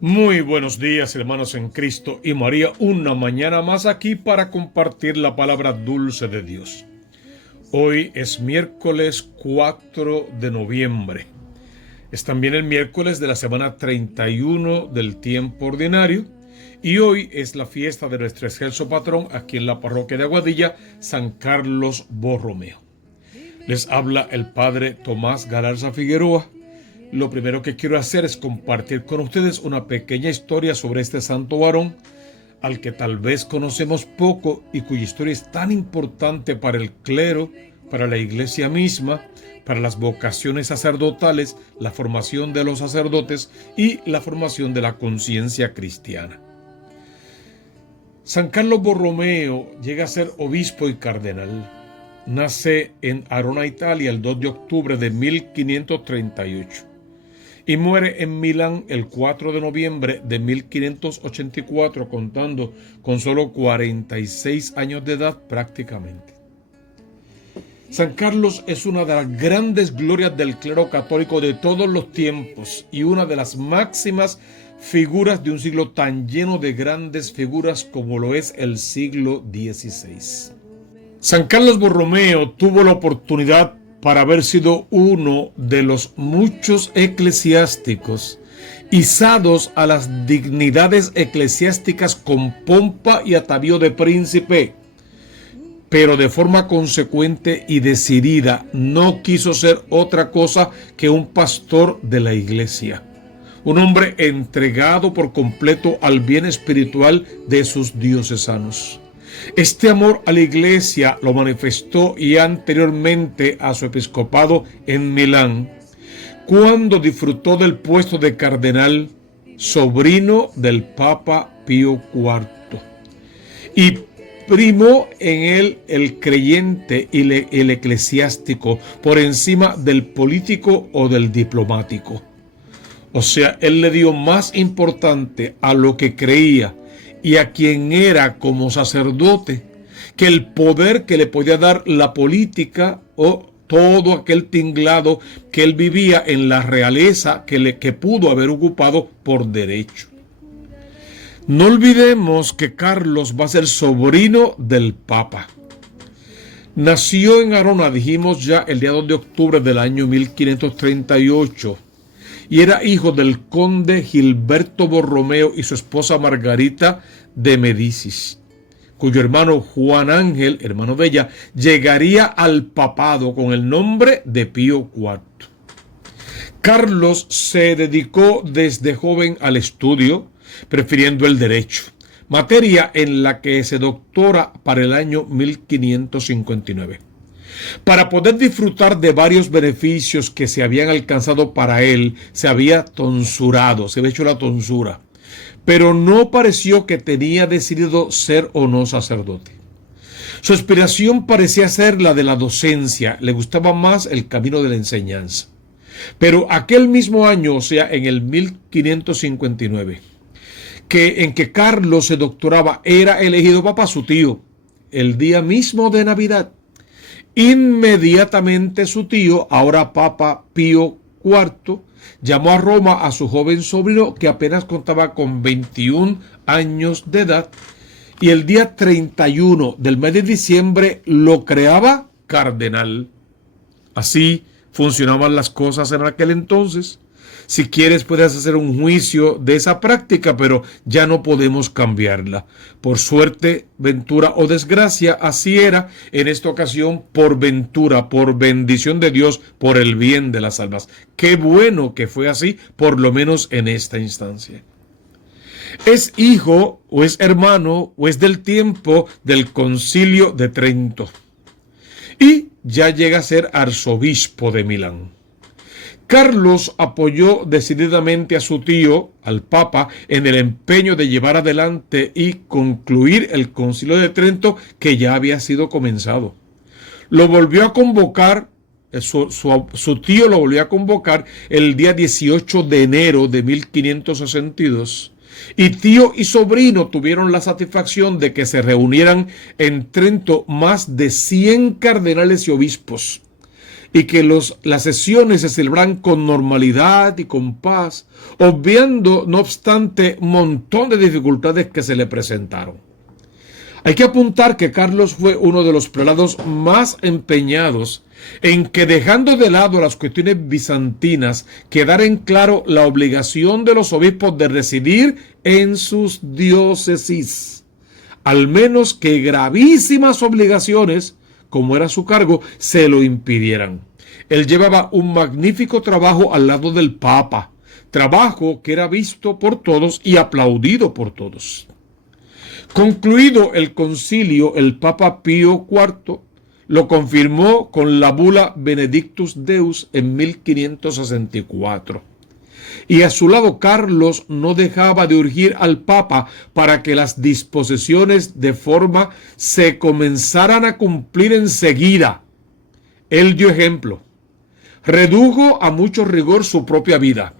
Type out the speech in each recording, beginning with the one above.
Muy buenos días, hermanos en Cristo y María, una mañana más aquí para compartir la palabra dulce de Dios. Hoy es miércoles 4 de noviembre. Es también el miércoles de la semana 31 del tiempo ordinario y hoy es la fiesta de nuestro excelso patrón aquí en la parroquia de Aguadilla, San Carlos Borromeo. Les habla el padre Tomás Galarza Figueroa. Lo primero que quiero hacer es compartir con ustedes una pequeña historia sobre este santo varón, al que tal vez conocemos poco y cuya historia es tan importante para el clero, para la iglesia misma, para las vocaciones sacerdotales, la formación de los sacerdotes y la formación de la conciencia cristiana. San Carlos Borromeo llega a ser obispo y cardenal. Nace en Arona, Italia, el 2 de octubre de 1538. Y muere en Milán el 4 de noviembre de 1584, contando con solo 46 años de edad prácticamente. San Carlos es una de las grandes glorias del clero católico de todos los tiempos y una de las máximas figuras de un siglo tan lleno de grandes figuras como lo es el siglo XVI. San Carlos Borromeo tuvo la oportunidad para haber sido uno de los muchos eclesiásticos izados a las dignidades eclesiásticas con pompa y atavío de príncipe, pero de forma consecuente y decidida no quiso ser otra cosa que un pastor de la iglesia, un hombre entregado por completo al bien espiritual de sus diocesanos. Este amor a la iglesia lo manifestó y anteriormente a su episcopado en Milán, cuando disfrutó del puesto de cardenal, sobrino del Papa Pío IV, y primó en él el creyente y el eclesiástico por encima del político o del diplomático. O sea, él le dio más importante a lo que creía y a quien era como sacerdote que el poder que le podía dar la política o todo aquel tinglado que él vivía en la realeza que pudo haber ocupado por derecho. No olvidemos que Carlos va a ser sobrino del Papa. Nació en Arona, dijimos ya, el día 2 de octubre del año 1538. Y era hijo del conde Gilberto Borromeo y su esposa Margarita de Medicis, cuyo hermano Juan Ángel, hermano de ella, llegaría al papado con el nombre de Pío IV. Carlos se dedicó desde joven al estudio, prefiriendo el derecho, materia en la que se doctora para el año 1559. Para poder disfrutar de varios beneficios que se habían alcanzado para él, se había tonsurado, se había hecho la tonsura, pero no pareció que tenía decidido ser o no sacerdote. Su aspiración parecía ser la de la docencia, le gustaba más el camino de la enseñanza. Pero aquel mismo año, o sea, en el 1559, en que Carlos se doctoraba, era elegido papa su tío, el día mismo de Navidad. Inmediatamente su tío, ahora Papa Pío IV, llamó a Roma a su joven sobrino que apenas contaba con 21 años de edad y el día 31 del mes de diciembre lo creaba cardenal. Así funcionaban las cosas en aquel entonces. Si quieres puedes hacer un juicio de esa práctica, pero ya no podemos cambiarla. Por suerte, ventura o desgracia, así era en esta ocasión, por ventura, por bendición de Dios, por el bien de las almas. Qué bueno que fue así, por lo menos en esta instancia. Es hijo o es hermano o es del tiempo del Concilio de Trento y ya llega a ser arzobispo de Milán. Carlos apoyó decididamente a su tío, al Papa, en el empeño de llevar adelante y concluir el Concilio de Trento que ya había sido comenzado. Lo volvió a convocar, su tío lo volvió a convocar el día 18 de enero de 1562. Y tío y sobrino tuvieron la satisfacción de que se reunieran en Trento más de 100 cardenales y obispos. y que las sesiones se celebran con normalidad y con paz, obviando, no obstante, un montón de dificultades que se le presentaron. Hay que apuntar que Carlos fue uno de los prelados más empeñados en que, dejando de lado las cuestiones bizantinas, quedara en claro la obligación de los obispos de residir en sus diócesis, al menos que gravísimas obligaciones, como era su cargo, se lo impidieran. Él llevaba un magnífico trabajo al lado del Papa, trabajo que era visto por todos y aplaudido por todos. Concluido el concilio, el Papa Pío IV lo confirmó con la bula Benedictus Deus en 1564. Y a su lado Carlos no dejaba de urgir al Papa para que las disposiciones de forma se comenzaran a cumplir enseguida. Él dio ejemplo. Redujo a mucho rigor su propia vida.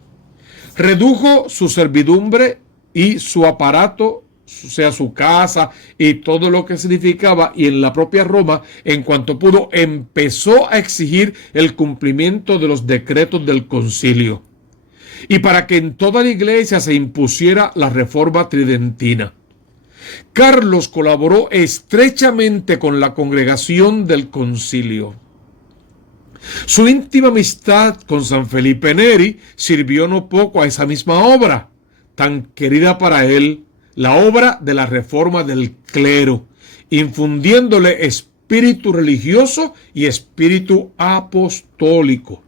Redujo su servidumbre y su aparato, o sea, su casa y todo lo que significaba, y en la propia Roma, en cuanto pudo, empezó a exigir el cumplimiento de los decretos del concilio, y para que en toda la iglesia se impusiera la reforma tridentina. Carlos colaboró estrechamente con la congregación del concilio. Su íntima amistad con San Felipe Neri sirvió no poco a esa misma obra, tan querida para él, la obra de la reforma del clero, infundiéndole espíritu religioso y espíritu apostólico.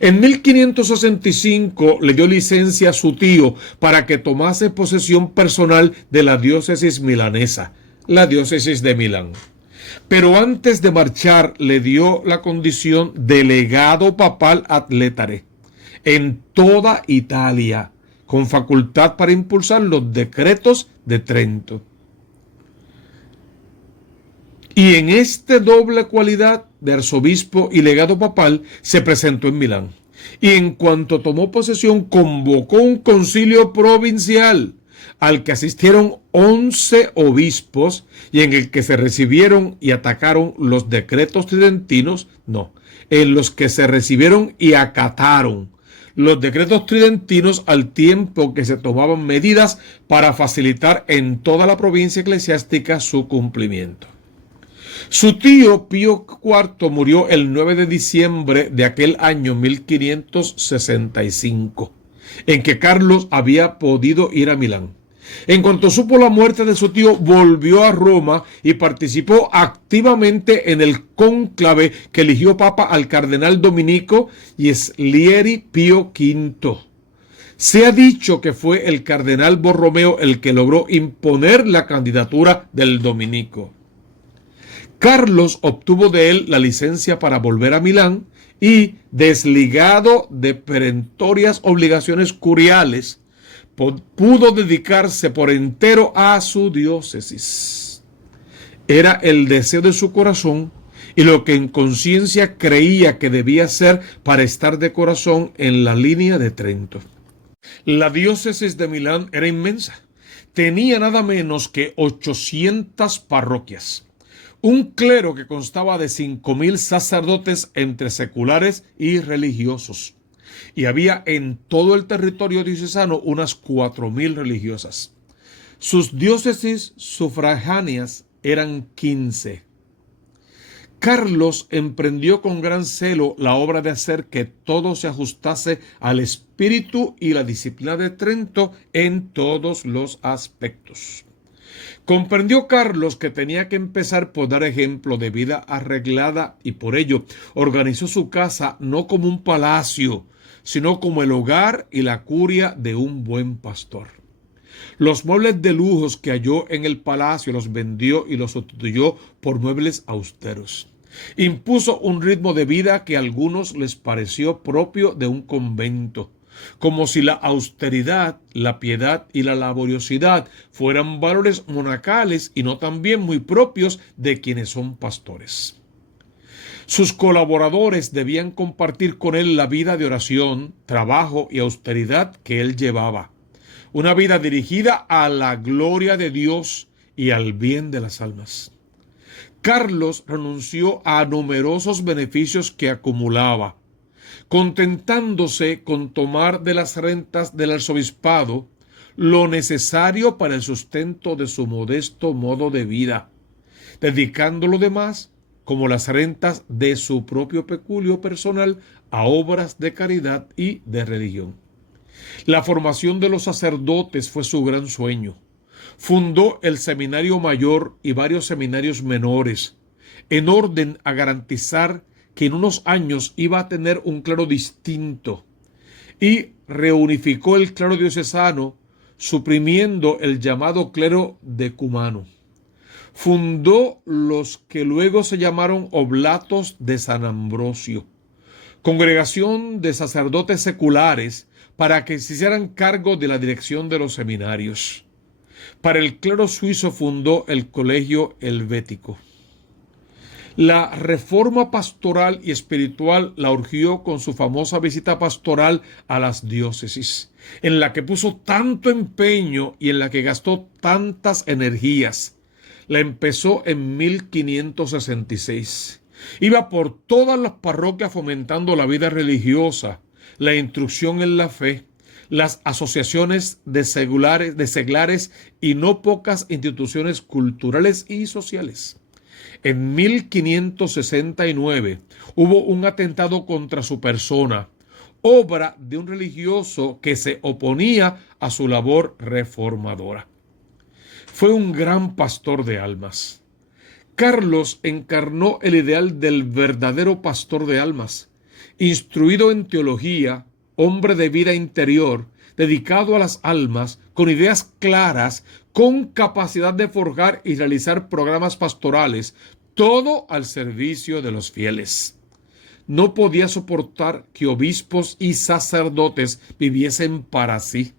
En 1565 le dio licencia a su tío para que tomase posesión personal de la diócesis milanesa, la diócesis de Milán. Pero antes de marchar le dio la condición de legado papal ad letare en toda Italia, con facultad para impulsar los decretos de Trento. Y en esta doble cualidad de arzobispo y legado papal se presentó en Milán. Y en cuanto tomó posesión, convocó un concilio provincial al que asistieron 11 obispos y en el que se recibieron y atacaron los decretos tridentinos, en los que se recibieron y acataron los decretos tridentinos, al tiempo que se tomaban medidas para facilitar en toda la provincia eclesiástica su cumplimiento. Su tío Pío IV murió el 9 de diciembre de aquel año 1565, en que Carlos había podido ir a Milán. En cuanto supo la muerte de su tío, volvió a Roma y participó activamente en el cónclave que eligió papa al cardenal dominico Slieri Pío V. Se ha dicho que fue el cardenal Borromeo el que logró imponer la candidatura del dominico. Carlos obtuvo de él la licencia para volver a Milán y, desligado de perentorias obligaciones curiales, pudo dedicarse por entero a su diócesis. Era el deseo de su corazón y lo que en conciencia creía que debía ser para estar de corazón en la línea de Trento. La diócesis de Milán era inmensa. Tenía nada menos que 800 parroquias. Un clero que constaba de 5.000 sacerdotes entre seculares y religiosos. Y había en todo el territorio diocesano unas 4.000 religiosas. Sus diócesis sufragáneas eran 15. Carlos emprendió con gran celo la obra de hacer que todo se ajustase al espíritu y la disciplina de Trento en todos los aspectos. Comprendió Carlos que tenía que empezar por dar ejemplo de vida arreglada y por ello organizó su casa no como un palacio, sino como el hogar y la curia de un buen pastor. Los muebles de lujos que halló en el palacio los vendió y los sustituyó por muebles austeros. Impuso un ritmo de vida que a algunos les pareció propio de un convento, como si la austeridad, la piedad y la laboriosidad fueran valores monacales y no también muy propios de quienes son pastores. Sus colaboradores debían compartir con él la vida de oración, trabajo y austeridad que él llevaba. Una vida dirigida a la gloria de Dios y al bien de las almas. Carlos renunció a numerosos beneficios que acumulaba, contentándose con tomar de las rentas del arzobispado lo necesario para el sustento de su modesto modo de vida, dedicando lo demás, como las rentas de su propio peculio personal, a obras de caridad y de religión. La formación de los sacerdotes fue su gran sueño. Fundó el Seminario Mayor y varios seminarios menores, en orden a garantizar que en unos años iba a tener un clero distinto, y reunificó el clero diocesano, suprimiendo el llamado clero decumano. Fundó los que luego se llamaron Oblatos de San Ambrosio, congregación de sacerdotes seculares para que se hicieran cargo de la dirección de los seminarios. Para el clero suizo fundó el Colegio Helvético. La reforma pastoral y espiritual la urgió con su famosa visita pastoral a las diócesis, en la que puso tanto empeño y en la que gastó tantas energías. La empezó en 1566. Iba por todas las parroquias fomentando la vida religiosa, la instrucción en la fe, las asociaciones de seglares y no pocas instituciones culturales y sociales. En 1569 hubo un atentado contra su persona, obra de un religioso que se oponía a su labor reformadora. Fue un gran pastor de almas. Carlos encarnó el ideal del verdadero pastor de almas, instruido en teología, hombre de vida interior, dedicado a las almas, con ideas claras, con capacidad de forjar y realizar programas pastorales, todo al servicio de los fieles. No podía soportar que obispos y sacerdotes viviesen para sí,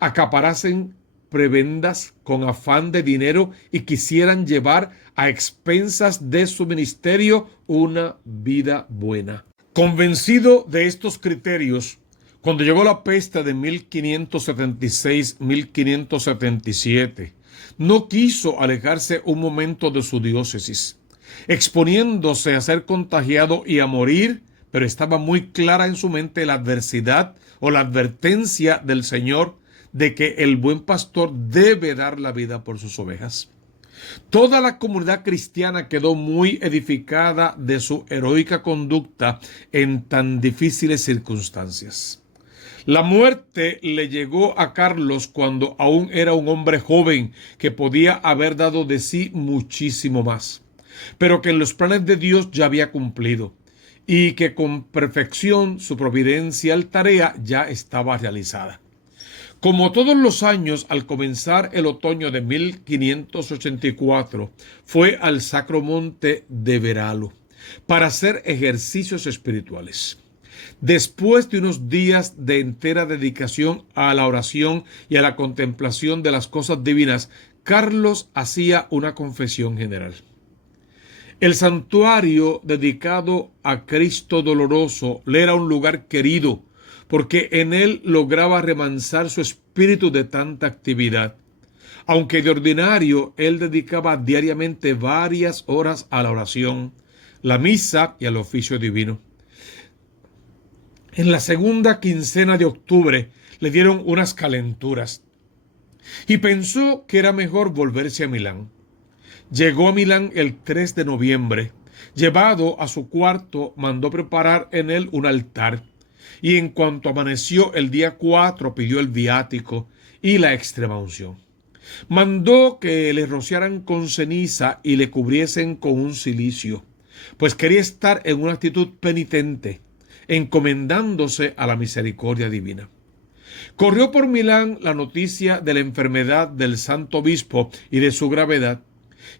acaparasen prebendas con afán de dinero y quisieran llevar a expensas de su ministerio una vida buena. Convencido de estos criterios, cuando llegó la peste de 1576-1577, no quiso alejarse un momento de su diócesis, exponiéndose a ser contagiado y a morir, pero estaba muy clara en su mente la adversidad o la advertencia del Señor de que el buen pastor debe dar la vida por sus ovejas. Toda la comunidad cristiana quedó muy edificada de su heroica conducta en tan difíciles circunstancias. La muerte le llegó a Carlos cuando aún era un hombre joven que podía haber dado de sí muchísimo más, pero que en los planes de Dios ya había cumplido y que con perfección su providencial tarea ya estaba realizada. Como todos los años, al comenzar el otoño de 1584, fue al Sacro Monte de Veralo para hacer ejercicios espirituales. Después de unos días de entera dedicación a la oración y a la contemplación de las cosas divinas, Carlos hacía una confesión general. El santuario dedicado a Cristo doloroso le era un lugar querido, porque en él lograba remansar su espíritu de tanta actividad. Aunque de ordinario él dedicaba diariamente varias horas a la oración, la misa y al oficio divino. En la segunda quincena de octubre le dieron unas calenturas y pensó que era mejor volverse a Milán. Llegó a Milán el 3 de noviembre. Llevado a su cuarto, mandó preparar en él un altar. Y en cuanto amaneció el día 4, pidió el viático y la extremaunción. Mandó que le rociaran con ceniza y le cubriesen con un cilicio, pues quería estar en una actitud penitente, encomendándose a la misericordia divina. Corrió por Milán la noticia de la enfermedad del santo obispo y de su gravedad,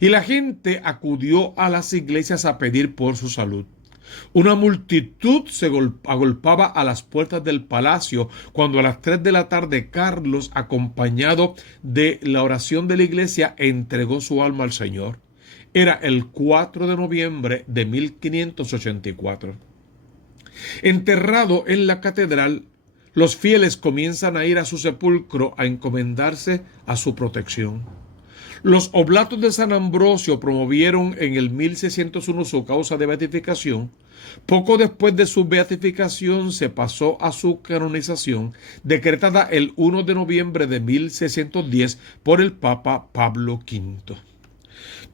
y la gente acudió a las iglesias a pedir por su salud. Una multitud se agolpaba a las puertas del palacio cuando a las 3 de la tarde Carlos, acompañado de la oración de la iglesia, entregó su alma al Señor. Era el 4 de noviembre de 1584. Enterrado en la catedral, los fieles comienzan a ir a su sepulcro a encomendarse a su protección. Los oblatos de San Ambrosio promovieron en el 1601 su causa de beatificación. Poco después de su beatificación se pasó a su canonización, decretada el 1 de noviembre de 1610 por el Papa Pablo V.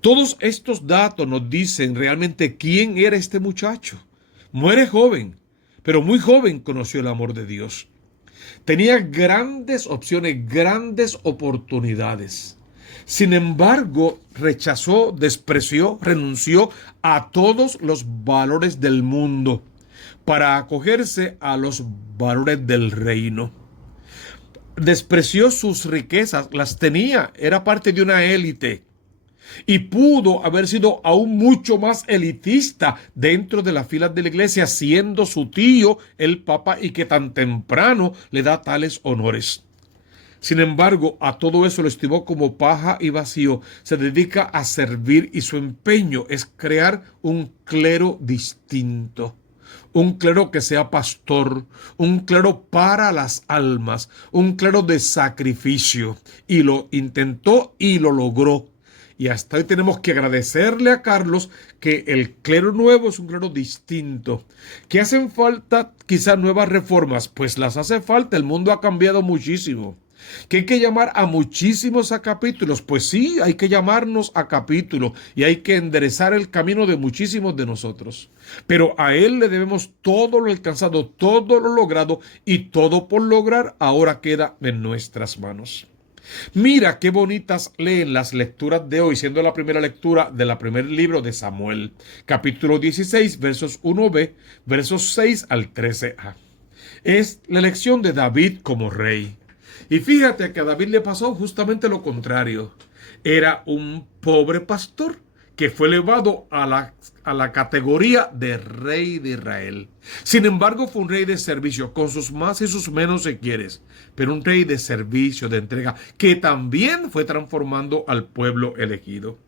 Todos estos datos nos dicen realmente quién era este muchacho. Muere joven, pero muy joven conoció el amor de Dios. Tenía grandes opciones, grandes oportunidades. Sin embargo, rechazó, despreció, renunció a todos los valores del mundo para acogerse a los valores del reino. Despreció sus riquezas, las tenía, era parte de una élite. Y pudo haber sido aún mucho más elitista dentro de las filas de la iglesia, siendo su tío el Papa y que tan temprano le da tales honores. Sin embargo, a todo eso lo estimó como paja y vacío. Se dedica a servir y su empeño es crear un clero distinto. Un clero que sea pastor, un clero para las almas, un clero de sacrificio. Y lo intentó y lo logró. Y hasta hoy tenemos que agradecerle a Carlos que el clero nuevo es un clero distinto. ¿Que hacen falta quizás nuevas reformas? Pues las hace falta, el mundo ha cambiado muchísimo. ¿Que hay que llamar a muchísimos a capítulos? Pues sí, hay que llamarnos a capítulo y hay que enderezar el camino de muchísimos de nosotros. Pero a él le debemos todo lo alcanzado, todo lo logrado y todo por lograr ahora queda en nuestras manos. Mira qué bonitas leen las lecturas de hoy, siendo la primera lectura del primer libro de Samuel, capítulo 16, versos 1b, versos 6 al 13a. Es la elección de David como rey. Y fíjate que a David le pasó justamente lo contrario. Era un pobre pastor que fue elevado a la categoría de rey de Israel. Sin embargo, fue un rey de servicio, con sus más y sus menos si quieres, pero un rey de servicio, de entrega, que también fue transformando al pueblo elegido.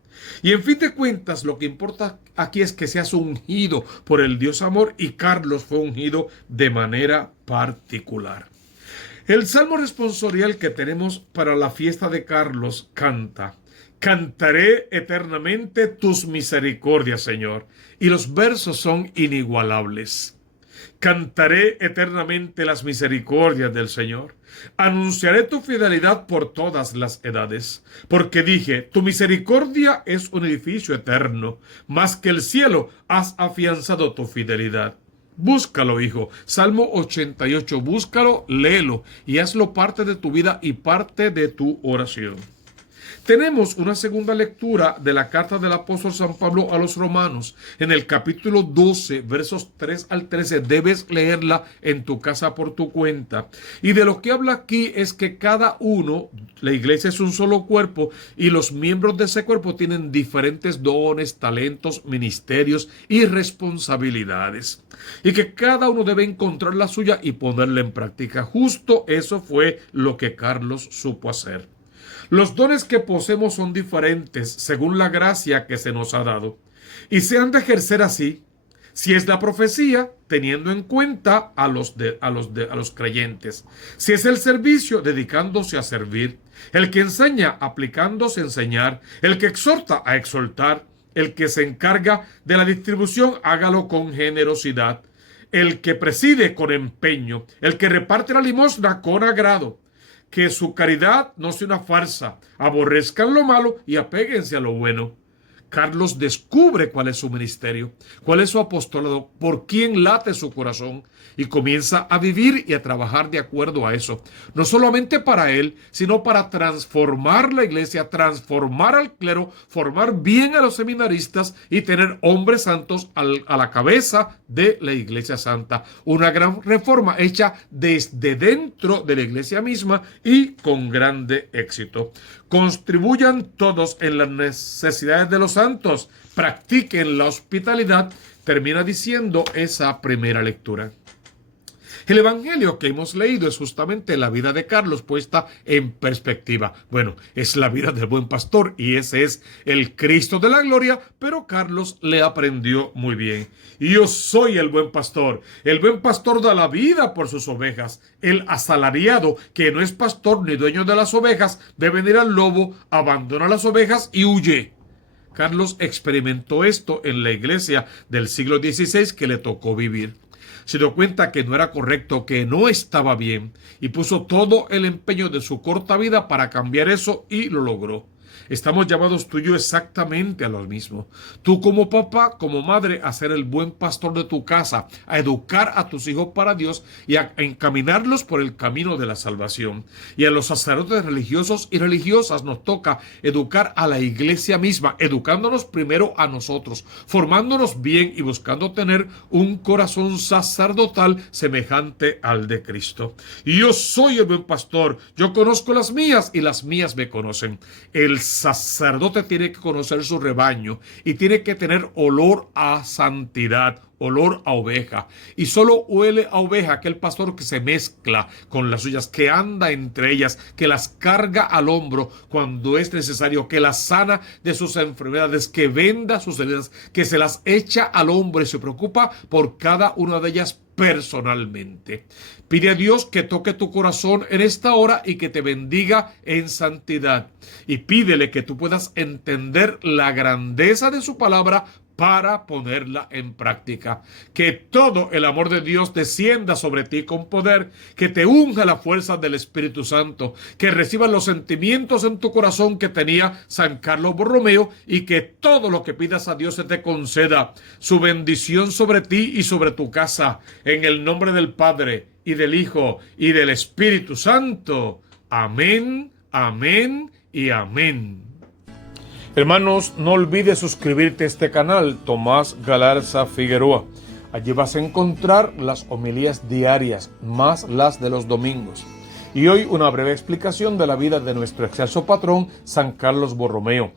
Y en fin de cuentas, lo que importa aquí es que seas ungido por el Dios amor, y Carlos fue ungido de manera particular. El salmo responsorial que tenemos para la fiesta de Carlos canta: cantaré eternamente tus misericordias, Señor. Y los versos son inigualables. Cantaré eternamente las misericordias del Señor. Anunciaré tu fidelidad por todas las edades. Porque dije, tu misericordia es un edificio eterno. Más que el cielo has afianzado tu fidelidad. Búscalo, hijo. Salmo 88. Búscalo, léelo y hazlo parte de tu vida y parte de tu oración. Tenemos una segunda lectura de la carta del apóstol San Pablo a los romanos. En el capítulo 12, versos 3 al 13, debes leerla en tu casa por tu cuenta. Y de lo que habla aquí es que cada uno, la iglesia es un solo cuerpo, y los miembros de ese cuerpo tienen diferentes dones, talentos, ministerios y responsabilidades. Y que cada uno debe encontrar la suya y ponerla en práctica. Justo eso fue lo que Carlos supo hacer. Los dones que poseemos son diferentes según la gracia que se nos ha dado, y se han de ejercer así. Si es la profecía, teniendo en cuenta a los creyentes. Si es el servicio, dedicándose a servir. El que enseña, aplicándose a enseñar. El que exhorta, a exhortar. El que se encarga de la distribución, hágalo con generosidad. El que preside, con empeño. El que reparte la limosna, con agrado. Que su caridad no sea una farsa. Aborrezcan lo malo y apéguense a lo bueno. Carlos descubre cuál es su ministerio, cuál es su apostolado, por quién late su corazón, y comienza a vivir y a trabajar de acuerdo a eso. No solamente para él, sino para transformar la iglesia, transformar al clero, formar bien a los seminaristas y tener hombres santos a la cabeza de la iglesia santa. Una gran reforma hecha desde dentro de la iglesia misma y con grande éxito. Contribuyan todos en las necesidades de los santos, practiquen la hospitalidad, termina diciendo esa primera lectura. El evangelio que hemos leído es justamente la vida de Carlos puesta en perspectiva. Bueno, es la vida del buen pastor y ese es el Cristo de la gloria, pero Carlos le aprendió muy bien. Yo soy el buen pastor. El buen pastor da la vida por sus ovejas. El asalariado, que no es pastor ni dueño de las ovejas, ve venir al lobo, abandona las ovejas y huye. Carlos experimentó esto en la iglesia del siglo XVI que le tocó vivir. Se dio cuenta que no era correcto, que no estaba bien, y puso todo el empeño de su corta vida para cambiar eso y lo logró. Estamos llamados tú y yo exactamente a lo mismo. Tú como papá, como madre, a ser el buen pastor de tu casa, a educar a tus hijos para Dios y a encaminarlos por el camino de la salvación. Y a los sacerdotes religiosos y religiosas nos toca educar a la iglesia misma, educándonos primero a nosotros, formándonos bien y buscando tener un corazón sacerdotal semejante al de Cristo. Y yo soy el buen pastor, yo conozco las mías y las mías me conocen. El sacerdote tiene que conocer su rebaño y tiene que tener olor a santidad, olor a oveja. Y solo huele a oveja aquel pastor que se mezcla con las suyas, que anda entre ellas, que las carga al hombro cuando es necesario, que las sana de sus enfermedades, que venda sus heridas, que se las echa al hombro y se preocupa por cada una de ellas personalmente. Pide a Dios que toque tu corazón en esta hora y que te bendiga en santidad. Y pídele que tú puedas entender la grandeza de su palabra para ponerla en práctica. Que todo el amor de Dios descienda sobre ti con poder, que te unja la fuerza del Espíritu Santo, que recibas los sentimientos en tu corazón que tenía San Carlos Borromeo y que todo lo que pidas a Dios se te conceda. Su bendición sobre ti y sobre tu casa, en el nombre del Padre y del Hijo y del Espíritu Santo. Amén, amén y amén. Hermanos, no olvides suscribirte a este canal, Tomás Galarza Figueroa. Allí vas a encontrar las homilías diarias, más las de los domingos. Y hoy una breve explicación de la vida de nuestro excelso patrón, San Carlos Borromeo.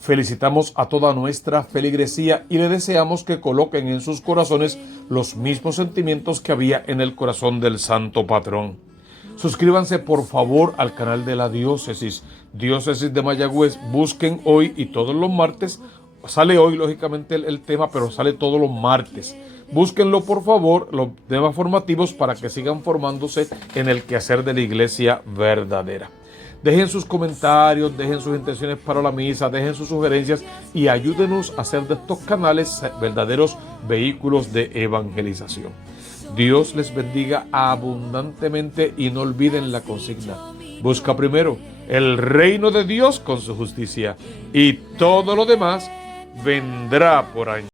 Felicitamos a toda nuestra feligresía y le deseamos que coloquen en sus corazones los mismos sentimientos que había en el corazón del santo patrón. Suscríbanse por favor al canal de la Diócesis de Mayagüez. Busquen hoy y todos los martes. Sale hoy lógicamente el tema, pero sale todos los martes. Búsquenlo por favor, los temas formativos para que sigan formándose en el quehacer de la iglesia verdadera. Dejen sus comentarios, dejen sus intenciones para la misa, dejen sus sugerencias y ayúdenos a hacer de estos canales verdaderos vehículos de evangelización. Dios les bendiga abundantemente y no olviden la consigna. Busca primero el reino de Dios con su justicia y todo lo demás vendrá por añadidura.